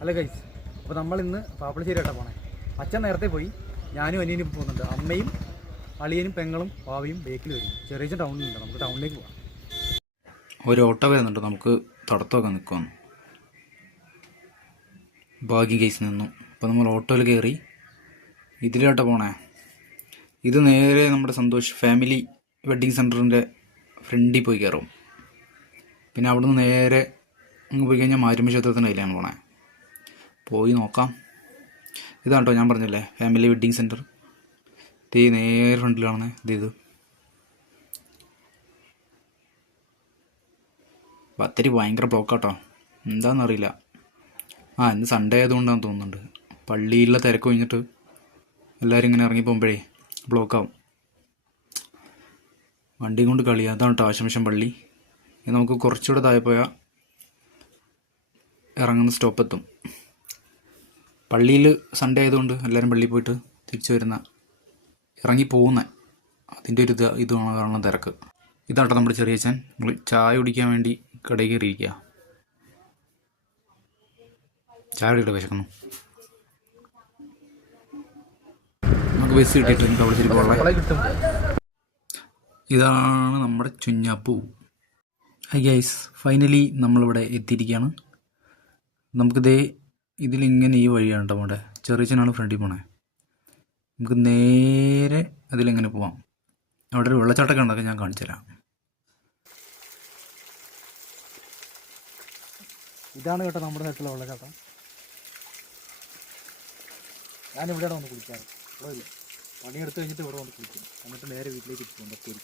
അല്ല ഗൈസ്, അപ്പോൾ നമ്മൾ ഇന്ന് പാപ്പളശ്ശേരിയായിട്ടാണ് പോണേ. അച്ഛൻ നേരത്തെ പോയി, ഞാനും അനിയനും പോകുന്നുണ്ട്. അമ്മയും അളിയനും പെങ്ങളും പാവയും ബേക്കിൽ വരും. ചെറിയ ടൗണിലുണ്ട്, നമുക്ക് ടൗണിലേക്ക് പോകാം. ഒരു ഓട്ടോ വരുന്നുണ്ട്, നമുക്ക് തടത്തൊക്കെ നിൽക്കുവാന്ന്. ഭാഗ്യം കേസ് നിന്നു. അപ്പോൾ നമ്മൾ ഓട്ടോയിൽ കയറി ഇതിലോട്ട് പോണേ. ഇത് നേരെ നമ്മുടെ സന്തോഷ് ഫാമിലി വെഡ്ഡിങ് സെൻറ്ററിൻ്റെ ഫ്രണ്ടിൽ പോയി കയറും. പിന്നെ അവിടുന്ന് നേരെ അങ്ങ് പോയി കഴിഞ്ഞാൽ മാരുമ്പ ക്ഷേത്രത്തിൻ്റെ കയ്യിലാണ് പോണേ. പോയി നോക്കാം. ഇതാണ് കേട്ടോ ഞാൻ പറഞ്ഞില്ലേ ഫാമിലി വെഡ്ഡിങ് സെൻറ്റർ. ഇത് നേരെ ഫ്രണ്ടിലാണ്. ഇത് ബത്തേരി ഭയങ്കര ബ്ലോക്കാട്ടോ, എന്താണെന്നറിയില്ല. ഇന്ന് സൺഡേ ആയതുകൊണ്ടാണെന്ന് തോന്നുന്നുണ്ട്. പള്ളിയിലെ തിരക്ക് കഴിഞ്ഞിട്ട് എല്ലാവരും ഇങ്ങനെ ഇറങ്ങി പോകുമ്പോഴേ ബ്ലോക്കാവും. വണ്ടി കൊണ്ട് കളി. അതാണ് കേട്ടോ ആശംഷം പള്ളി. നമുക്ക് കുറച്ചുകൂടെ താഴെ പോയാൽ ഇറങ്ങുന്ന സ്റ്റോപ്പെത്തും. പള്ളിയിൽ സൺഡേ ആയതുകൊണ്ട് എല്ലാവരും പള്ളിയിൽ പോയിട്ട് തിരിച്ചു വരുന്ന ഇറങ്ങി പോകുന്ന അതിൻ്റെ ഒരു ഇതാണ് കാണുന്ന തിരക്ക്. ഇതാട്ടോ നമ്മുടെ ചെറിയച്ഛൻ. നമ്മൾ ചായ കുടിക്കാൻ വേണ്ടി കടയിൽ കയറിയിരിക്കുക. ചായ കുടിക്കട്ടെ, വിശക്കുന്നു. നമുക്ക് ബസ് കിട്ടിയിട്ട് എനിക്ക് അവിടെ ശരി പോകാം. ഇതാണ് നമ്മുടെ ചുഞ്ഞാപ്പൂ. ഹൈ ഗൈസ്, ഫൈനലി നമ്മളിവിടെ എത്തിയിരിക്കുകയാണ്. നമുക്കിതേ ഇതിലിങ്ങനെ ഈ വഴിയാണ് കേട്ടോ നമ്മുടെ ചെറിയച്ഛനാണ് ഫ്രണ്ടിൽ പോണേ. നമുക്ക് നേരെ അതിലിങ്ങനെ പോവാം. അവിടെ ഒരു വെള്ളച്ചാട്ടമൊക്കെ ഉണ്ടാക്കാൻ ഞാൻ കാണിച്ചു തരാം. ഇതാണ് കേട്ടോ നമ്മുടെ സ്ഥലത്തുള്ള വെള്ളച്ചാട്ടം. ഞാനിവിടെയാണ് വന്ന് കുളിക്കാറ്. ഇവിടെ പണിയെടുത്ത് കഴിഞ്ഞിട്ട് ഇവിടെ വന്ന് കുളിക്കും. എന്നിട്ട് നേരെ വീട്ടിലേക്ക് പോകും.